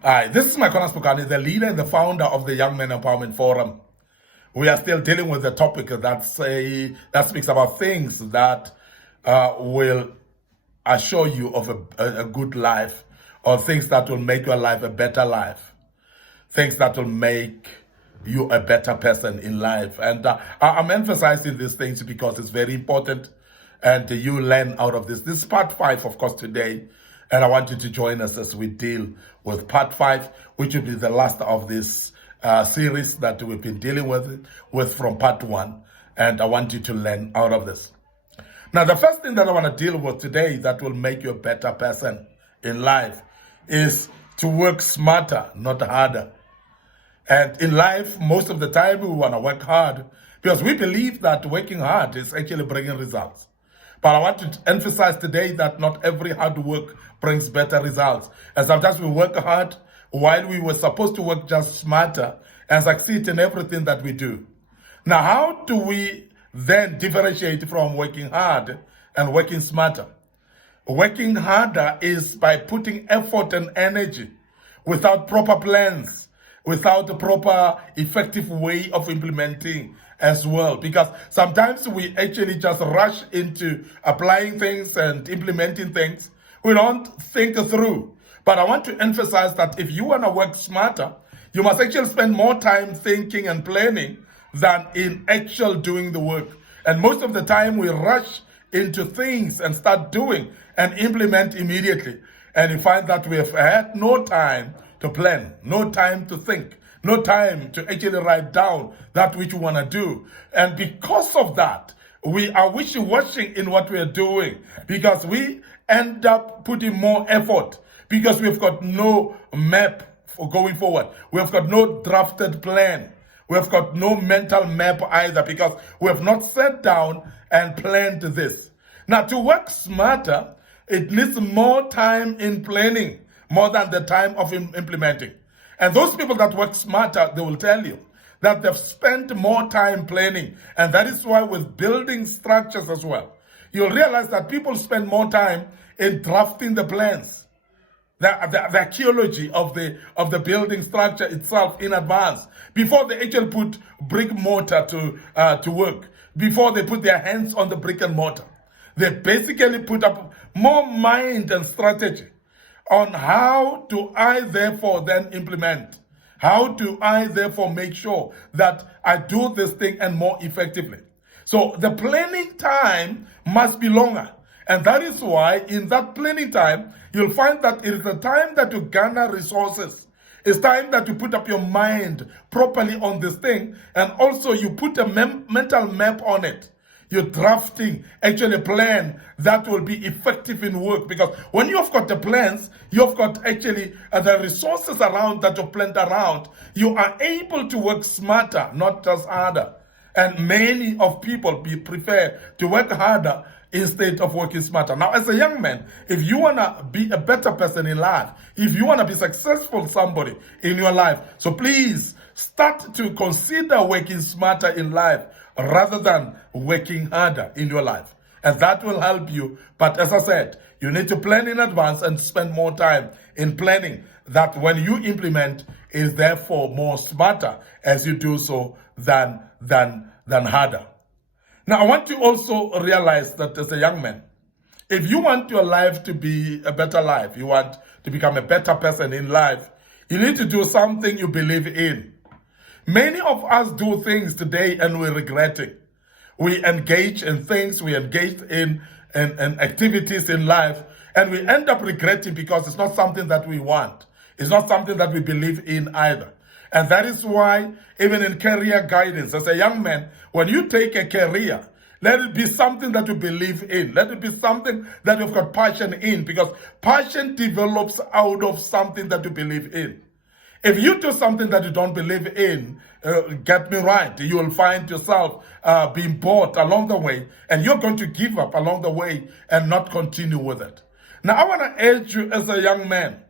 Hi, this is Makonas Pukani, the leader and the founder of the Young Men Empowerment Forum. We are still dealing with the topic that speaks about things that will assure you of a good life, or things that will make your life a better life, things that will make you a better person in life. And I'm emphasizing these things because it's very important, and you learn out of this. This is part 5, of course, today. And I want you to join us as we deal with part 5, which will be the last of this series that we've been dealing with from part 1. And I want you to learn out of this. Now, the first thing that I want to deal with today that will make you a better person in life is to work smarter, not harder. And in life, most of the time, we want to work hard because we believe that working hard is actually bringing results. But I want to emphasize today that not every hard work brings better results. And sometimes we work hard while we were supposed to work just smarter and succeed in everything that we do. Now, how do we then differentiate from working hard and working smarter? Working harder is by putting effort and energy without proper plans, without a proper effective way of implementing as well. Because sometimes we actually just rush into applying things and implementing things. We don't think through. But I want to emphasize that if you want to work smarter, you must actually spend more time thinking and planning than in actual doing the work. And most of the time we rush into things and start doing and implement immediately. And you find that we have had no time to plan, no time to think, no time to actually write down that which we want to do. And because of that, we are wishy-washy in what we are doing because we end up putting more effort because we've got no map for going forward. We've got no drafted plan. We've got no mental map either because we have not sat down and planned this. Now, to work smarter, it needs more time in planning more than the time of implementing. And those people that work smarter, they will tell you that they've spent more time planning. And that is why with building structures as well, you'll realize that people spend more time in drafting the plans, the archaeology of the building structure itself in advance, before they actually put brick mortar to work, before they put their hands on the brick and mortar. They basically put up more mind and strategy on how do I therefore then implement? How do I therefore make sure that I do this thing and more effectively? So the planning time must be longer. And that is why in that planning time, you'll find that it is the time that you garner resources. It's time that you put up your mind properly on this thing. And also you put a mental map on it. You're drafting actually a plan that will be effective in work. Because when you've got the plans, you've got actually the resources around that you've planned around, you are able to work smarter, not just harder. And many of people prefer to work harder instead of working smarter. Now, as a young man, if you want to be a better person in life, if you want to be successful somebody in your life, so please start to consider working smarter in life rather than working harder in your life. And that will help you. But as I said, you need to plan in advance and spend more time in planning that when you implement is therefore more smarter as you do so than harder. Now, I want you also realize that as a young man, if you want your life to be a better life, you want to become a better person in life, you need to do something you believe in. Many of us do things today and we regret it. We engage in things, we engage in activities in life, and we end up regretting because it's not something that we want. It's not something that we believe in either. And that is why even in career guidance, as a young man, when you take a career, let it be something that you believe in. Let it be something that you've got passion in, because passion develops out of something that you believe in. If you do something that you don't believe in, get me right, you will find yourself being bored along the way, and you're going to give up along the way and not continue with it. Now, I want to urge you as a young man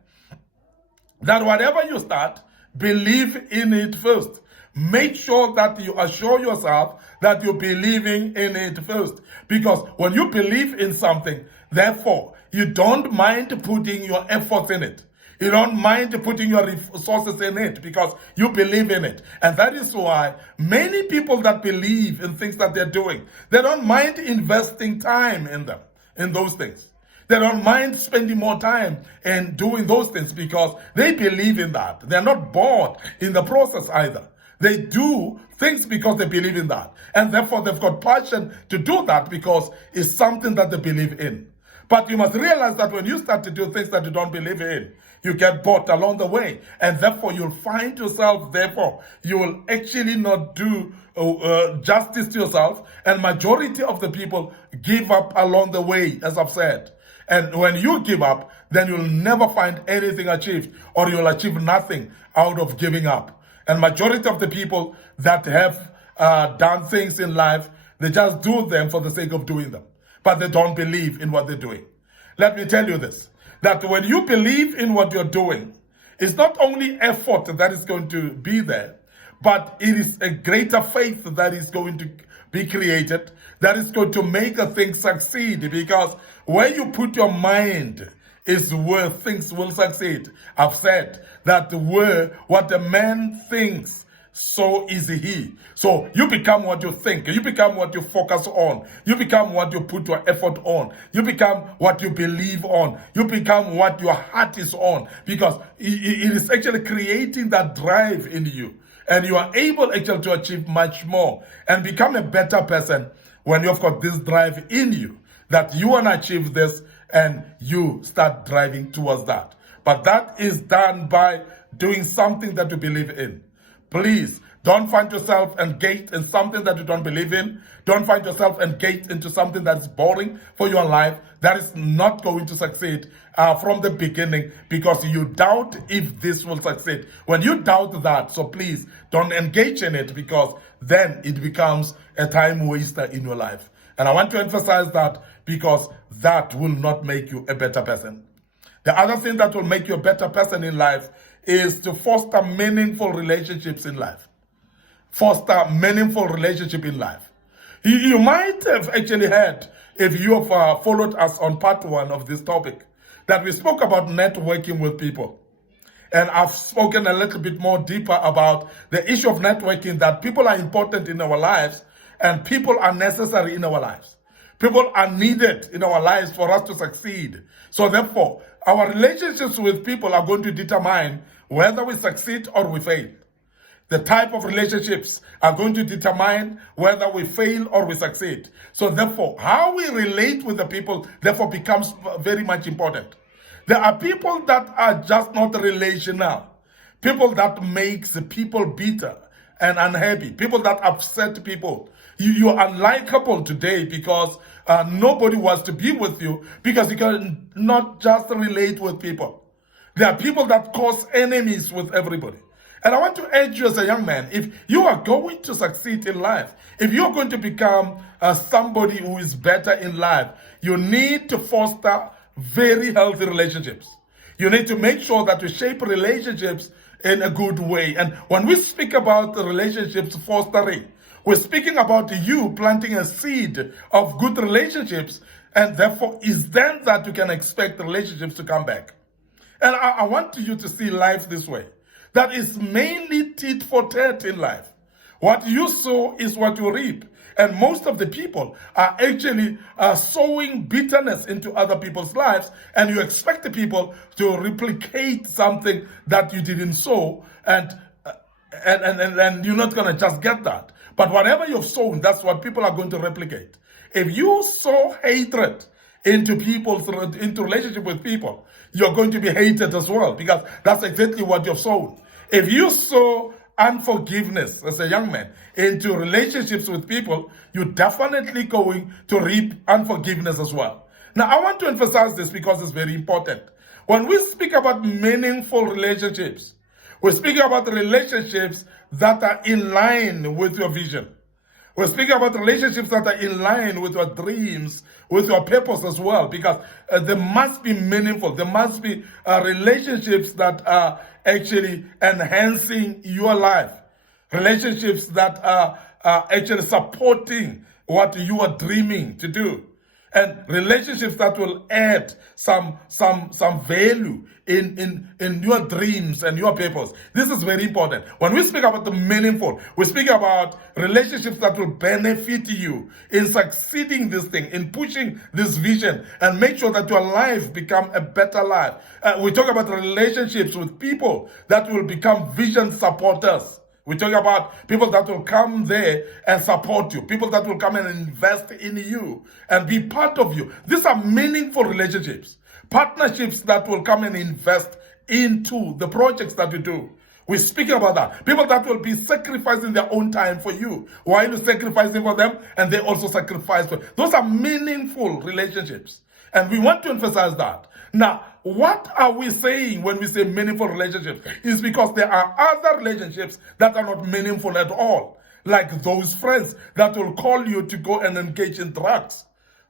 that whatever you start, believe in it first. Make sure that you assure yourself that you're believing in it first. Because when you believe in something, therefore, you don't mind putting your efforts in it. You don't mind putting your resources in it because you believe in it. And that is why many people that believe in things that they're doing, they don't mind investing time in them, in those things. They don't mind spending more time in doing those things because they believe in that. They're not bored in the process either. They do things because they believe in that. And therefore they've got passion to do that because it's something that they believe in. But you must realize that when you start to do things that you don't believe in, you get bored along the way. And therefore you'll find yourself, therefore, you will actually not do justice to yourself. And majority of the people give up along the way, as I've said. And when you give up, then you'll never find anything achieved, or you'll achieve nothing out of giving up. And majority of the people that have done things in life, they just do them for the sake of doing them. But they don't believe in what they're doing. Let me tell you this, that when you believe in what you're doing, it's not only effort that is going to be there, but it is a greater faith that is going to be created, that is going to make a thing succeed, because where you put your mind is where things will succeed. I've said that where what a man thinks, so is he. So you become what you think. You become what you focus on. You become what you put your effort on. You become what you believe on. You become what your heart is on, because it is actually creating that drive in you. And you are able actually to achieve much more and become a better person when you've got this drive in you, that you want to achieve this and you start driving towards that. But that is done by doing something that you believe in. Please don't find yourself engaged in something that you don't believe in. Don't find yourself engaged into something that's boring for your life. That is not going to succeed from the beginning, because you doubt if this will succeed. When you doubt that, so please don't engage in it, because then it becomes a time waster in your life. And I want to emphasize that, because that will not make you a better person. The other thing that will make you a better person in life is to foster meaningful relationships in life. Foster meaningful relationship in life. You might have actually heard, if you have followed us on part 1 of this topic, that we spoke about networking with people. And I've spoken a little bit more deeper about the issue of networking, that people are important in our lives and people are necessary in our lives. People are needed in our lives for us to succeed. So therefore, our relationships with people are going to determine whether we succeed or we fail. The type of relationships are going to determine whether we fail or we succeed. So therefore, how we relate with the people, therefore, becomes very much important. There are people that are just not relational. People that makes people bitter and unhappy. People that upset people. You are unlikable today because nobody wants to be with you, because you can not just relate with people. There are people that cause enemies with everybody. And I want to urge you as a young man, if you are going to succeed in life, if you're going to become somebody who is better in life, you need to foster very healthy relationships. You need to make sure that you shape relationships in a good way. And when we speak about the relationships fostering, we're speaking about you planting a seed of good relationships, and therefore is then that you can expect relationships to come back. And I want you to see life this way. That is mainly tit for tat in life. What you sow is what you reap. And most of the people are actually sowing bitterness into other people's lives, and you expect the people to replicate something that you didn't sow, and you're not going to just get that. But whatever you've sown, that's what people are going to replicate. If you sow hatred into relationship with people, you're going to be hated as well, because that's exactly what you've sown. If you sow unforgiveness as a young man into relationships with people, you're definitely going to reap unforgiveness as well. Now, I want to emphasize this because it's very important. When we speak about meaningful relationships, we're speaking about relationships that are in line with your vision. We're speaking about relationships that are in line with your dreams, with your purpose as well, because they must be meaningful. There must be relationships that are actually enhancing your life. Relationships that are actually supporting what you are dreaming to do. and relationships that will add some value in your dreams and your purpose. This is very important. When we speak about the meaningful, we speak about relationships that will benefit you in succeeding this thing, in pushing this vision, and make sure that your life become a better life. We talk about relationships with people that will become vision supporters. We talk about people that will come there and support you, people that will come and invest in you and be part of you. These are meaningful relationships, partnerships that will come and invest into the projects that you do. We're speaking about that. People that will be sacrificing their own time for you while you're sacrificing for them, and they also sacrifice for you. Those are meaningful relationships. And we want to emphasize that. Now, what are we saying when we say meaningful relationships? Is because there are other relationships that are not meaningful at all. Like those friends that will call you to go and engage in drugs.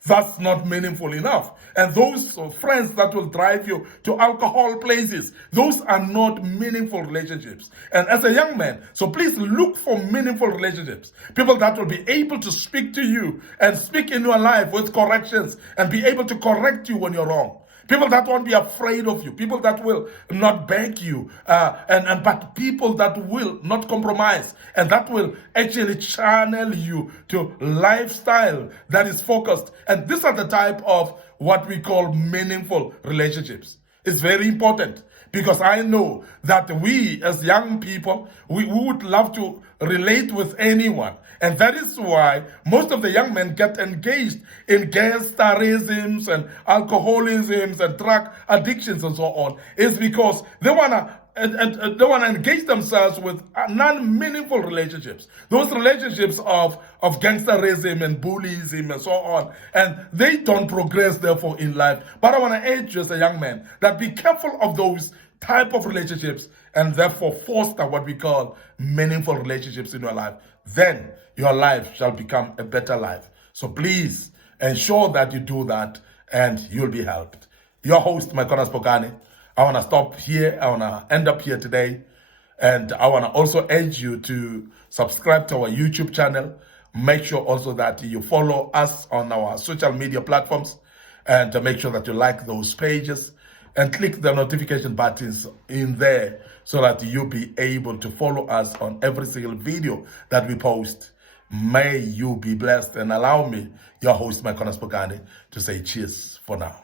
That's not meaningful enough. And those friends that will drive you to alcohol places, those are not meaningful relationships. And as a young man, so please look for meaningful relationships. People that will be able to speak to you and speak in your life with corrections and be able to correct you when you're wrong. People that won't be afraid of you. People that will not beg you. But people that will not compromise. And that will actually channel you to lifestyle that is focused. And these are the type of what we call meaningful relationships. It's very important. Because I know that we as young people, we would love to relate with anyone. And that is why most of the young men get engaged in gangsterisms and alcoholisms and drug addictions and so on. It's because they want to engage themselves with non-meaningful relationships. Those relationships of gangsterism and bullyism and so on. And they don't progress, therefore, in life. But I want to urge you as a young man that be careful of those type of relationships and therefore foster what we call meaningful relationships in your life. Then your life shall become a better life. So please ensure that you do that and you'll be helped. Your host, Maikona Spokane. I want to stop here. I want to end up here today. And I want to also urge you to subscribe to our YouTube channel. Make sure also that you follow us on our social media platforms and to make sure that you like those pages and click the notification buttons in there so that you'll be able to follow us on every single video that we post. May you be blessed, and allow me, your host, Maikona Spokane, to say cheers for now.